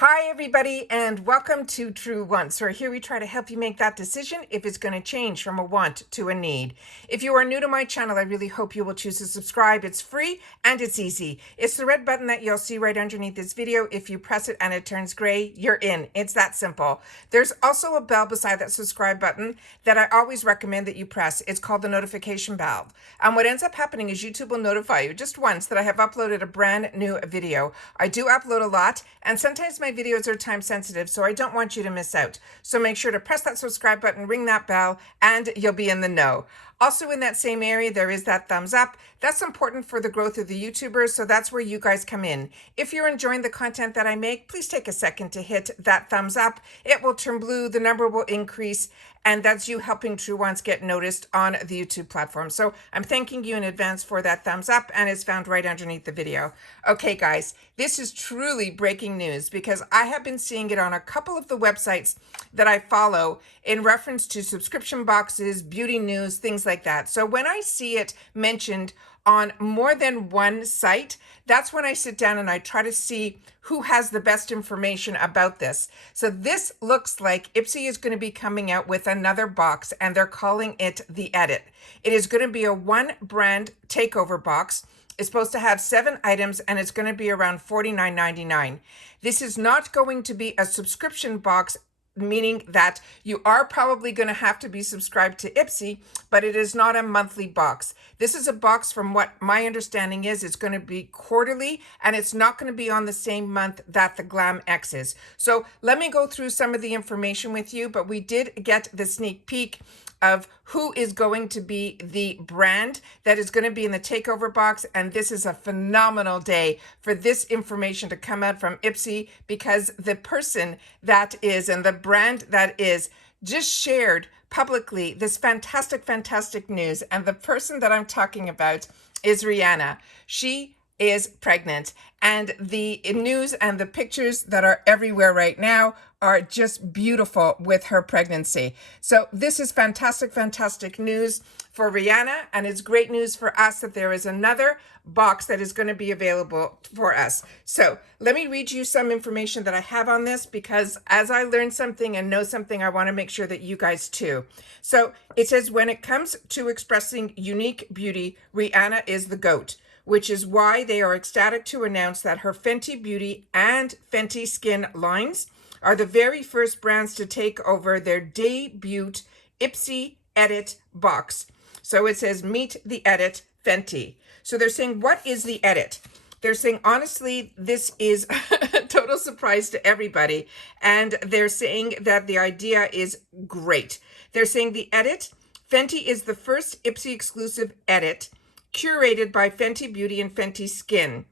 Hi everybody and welcome to True Wants, where here we try to help you make that decision if it's going to change from a want to a need. If you are new to my channel, I really hope you will choose to subscribe. It's free and it's easy. It's the red button that you'll see right underneath this video. If you press it and it turns gray, you're in. It's that simple. There's also a bell beside that subscribe button that I always recommend that you press. It's called the notification bell. And what ends up happening is YouTube will notify you just once that I have uploaded a brand new video. I do upload a lot, and sometimes my videos are time sensitive, so I don't want you to miss out. So make sure to press that subscribe button, ring that bell, and you'll be in the know. Also in that same area, there is that thumbs up. That's important for the growth of the YouTubers, so that's where you guys come in. If you're enjoying the content that I make, please take a second to hit that thumbs up. It will turn blue, the number will increase, and that's you helping True Wants get noticed on the YouTube platform. So I'm thanking you in advance for that thumbs up, and it's found right underneath the video. Okay, guys, this is truly breaking news because I have been seeing it on a couple of the websites that I follow in reference to subscription boxes, beauty news, things like that. So when I see it mentioned on more than one site, that's when I sit down and I try to see who has the best information about this. So this looks like Ipsy is going to be coming out with another box, and they're calling it the Edit. It is going to be a one brand takeover box. It's supposed to have 7 items, and it's going to be around $49.99. This is not going to be a subscription box, meaning that you are probably going to have to be subscribed to Ipsy, but it is not a monthly box. This is a box, from what my understanding is, it's going to be quarterly, and it's not going to be on the same month that the Glam X is. So let me go through some of the information with you, but we did get the sneak peek of who is going to be the brand that is going to be in the takeover box. And this is a phenomenal day for this information to come out from Ipsy, because the person that is and the brand that is just shared publicly this fantastic news. And the person that I'm talking about is Rihanna. She is pregnant, and the news and the pictures that are everywhere right now are just beautiful with her pregnancy. So this is fantastic news for Rihanna, and it's great news for us that there is another box that is going to be available for us. So let me read you some information that I have on this, because as I learn something and know something, I want to make sure that you guys too. So it says, when it comes to expressing unique beauty, Rihanna is the GOAT, which is why they are ecstatic to announce that her Fenty Beauty and Fenty Skin lines are the very first brands to take over their debut Ipsy Edit box. So it says, meet the Edit Fenty. So they're saying, what is the Edit? They're saying, honestly, this is a total surprise to everybody. And they're saying that the idea is great. They're saying the Edit, Fenty is the first Ipsy exclusive edit curated by Fenty Beauty and Fenty Skin.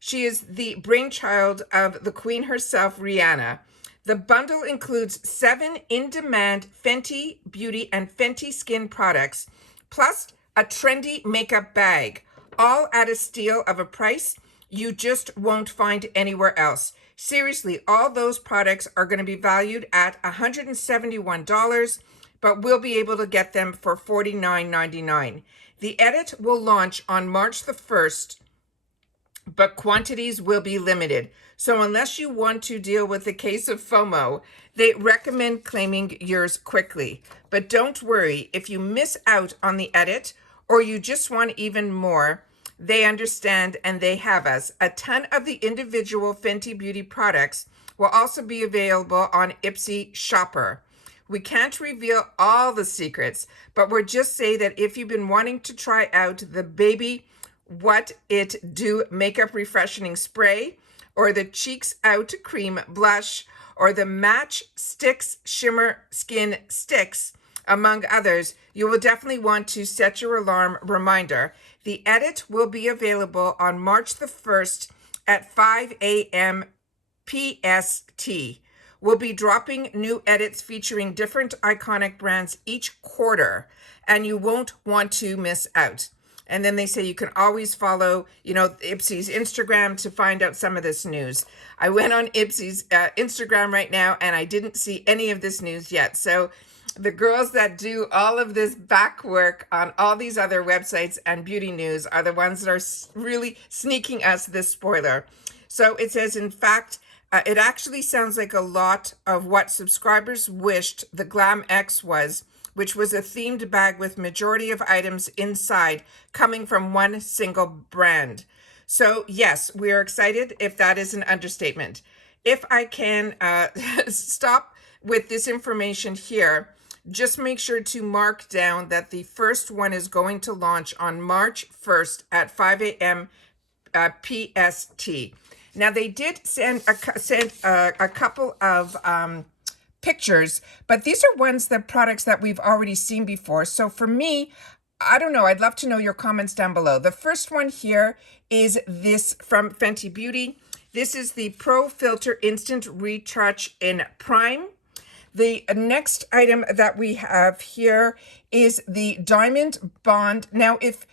She is the brainchild of the queen herself, Rihanna. The bundle includes 7 in-demand Fenty Beauty and Fenty Skin products, plus a trendy makeup bag, all at a steal of a price you just won't find anywhere else. Seriously, all those products are going to be valued at $171, but we'll be able to get them for $49.99. The Edit will launch on March the 1st, but quantities will be limited. So unless you want to deal with a case of FOMO, they recommend claiming yours quickly. But don't worry, if you miss out on the Edit, or you just want even more, they understand, and they have us. A ton of the individual Fenty Beauty products will also be available on Ipsy Shopper. We can't reveal all the secrets, but we'll just say that if you've been wanting to try out the Baby What It Do Makeup Refreshing Spray, or the Cheeks Out Cream Blush, or the Match Sticks Shimmer Skin Sticks, among others, you will definitely want to set your alarm reminder. The Edit will be available on March the 1st at 5 a.m. PST. We'll be dropping new edits featuring different iconic brands each quarter, and you won't want to miss out. And then they say you can always follow, Ipsy's Instagram to find out some of this news. I went on Ipsy's Instagram right now, and I didn't see any of this news yet. So the girls that do all of this back work on all these other websites and beauty news are the ones that are really sneaking us this spoiler. So it says, in fact, It actually sounds like a lot of what subscribers wished the Glam X was, which was a themed bag with majority of items inside coming from one single brand. So yes, we are excited if that is an understatement. If I can stop with this information here, just make sure to mark down that the first one is going to launch on March 1st at 5 a.m. PST. Now they did send a couple of pictures, but these are products that we've already seen before. So for me, I don't know, I'd love to know your comments down below. The first one here is this from Fenty Beauty. This is the Pro Filter Instant Retouch in Prime. The next item that we have here is the Diamond Bond. Now, if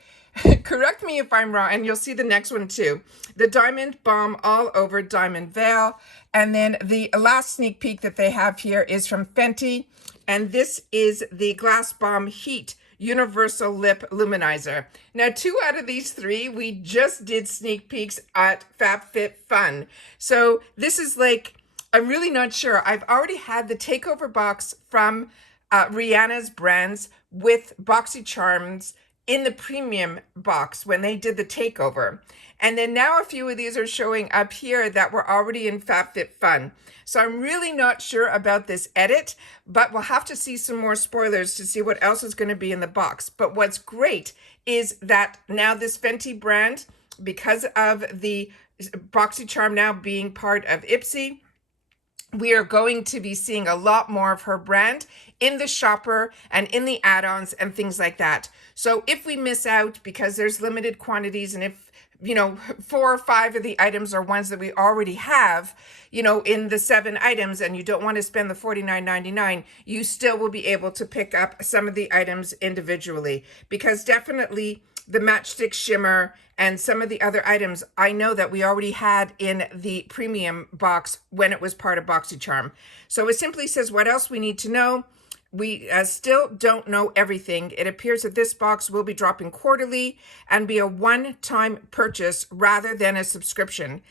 correct me if I'm wrong, and you'll see the next one too. The Diamond Balm All Over Diamond Veil. And then the last sneak peek that they have here is from Fenty. And this is the Glass Balm Heat Universal Lip Luminizer. Now, 2 out of these 3, we just did sneak peeks at FabFitFun. So this is like, I'm really not sure. I've already had the Takeover box from Rihanna's brands with BoxyCharms in the premium box when they did the Takeover. And then now a few of these are showing up here that were already in FabFitFun. So I'm really not sure about this edit, but we'll have to see some more spoilers to see what else is going to be in the box. But what's great is that now this Fenty brand, because of the BoxyCharm now being part of Ipsy, we are going to be seeing a lot more of her brand in the shopper and in the add-ons and things like that. So if we miss out because there's limited quantities, and if, you know, 4 or 5 of the items are ones that we already have, you know, in the 7 items, and you don't want to spend the $49.99, you still will be able to pick up some of the items individually, because definitely the Matchstick Shimmer and some of the other items I know that we already had in the premium box when it was part of BoxyCharm. So it simply says what else we need to know. We still don't know everything. It appears that this box will be dropping quarterly and be a one-time purchase rather than a subscription,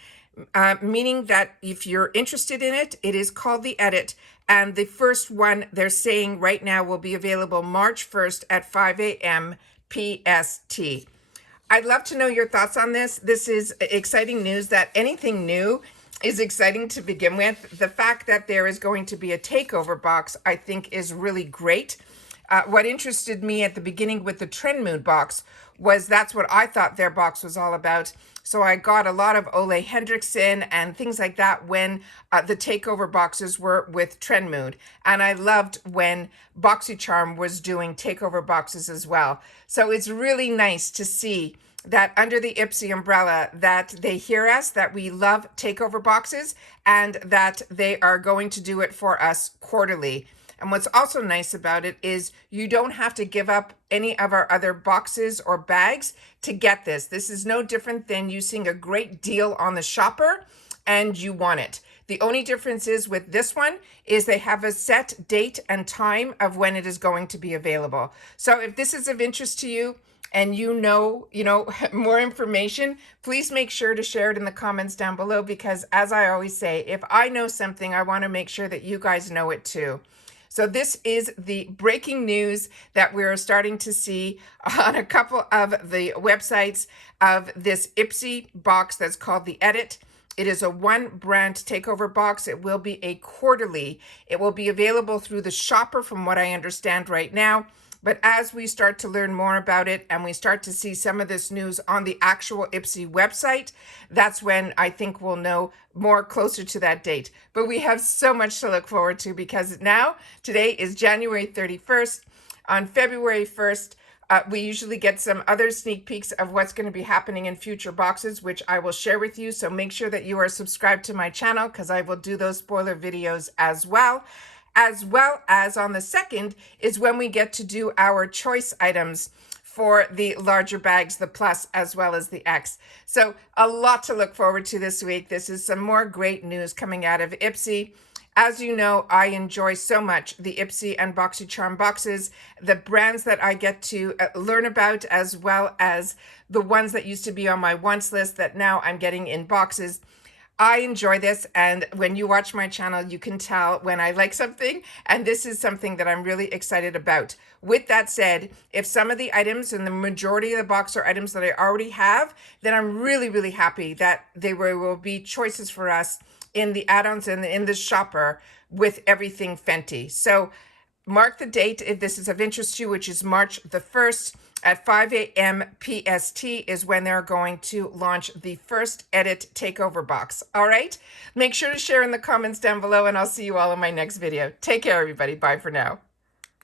meaning that if you're interested in it, it is called the Edit. And the first one they're saying right now will be available March 1st at 5 a.m. PST. I'd love to know your thoughts on this. This is exciting news that anything new is exciting to begin with. The fact that there is going to be a Takeover box, I think, is really great. What interested me at the beginning with the Trend Mood box was that's what I thought their box was all about. So I got a lot of Ole Hendrickson and things like that when the Takeover boxes were with Trend Mood. And I loved when BoxyCharm was doing Takeover boxes as well. So it's really nice to see that under the Ipsy umbrella that they hear us, that we love Takeover boxes, and that they are going to do it for us quarterly. And what's also nice about it is you don't have to give up any of our other boxes or bags to get this. This is no different than you seeing a great deal on the shopper and you want it. The only difference is with this one is they have a set date and time of when it is going to be available. So if this is of interest to you and you know more information, please make sure to share it in the comments down below, because as I always say, if I know something, I want to make sure that you guys know it too. So this is the breaking news that we're starting to see on a couple of the websites of this Ipsy box that's called the Edit. It is a one brand Takeover box. It will be a quarterly. It will be available through the shopper from what I understand right now. But as we start to learn more about it and we start to see some of this news on the actual Ipsy website, that's when I think we'll know more closer to that date. But we have so much to look forward to, because now, today is January 31st. On February 1st, we usually get some other sneak peeks of what's going to be happening in future boxes, which I will share with you. So make sure that you are subscribed to my channel, because I will do those spoiler videos as well. As well as on the 2nd is when we get to do our choice items for the larger bags, the Plus as well as the X. So a lot to look forward to this week. This is some more great news coming out of Ipsy. As you know, I enjoy so much the Ipsy and BoxyCharm boxes, the brands that I get to learn about, as well as the ones that used to be on my wants list that now I'm getting in boxes. I enjoy this, and when you watch my channel, you can tell when I like something, and this is something that I'm really excited about. With that said, if some of the items and the majority of the box are items that I already have, then I'm really, really happy that they will be choices for us in the add-ons and in the shopper with everything Fenty. So mark the date if this is of interest to you, which is March the 1st at 5 a.m. PST is when they're going to launch the first edit takeover box. All right? Make sure to share in the comments down below, and I'll see you all in my next video. Take care, everybody. Bye for now.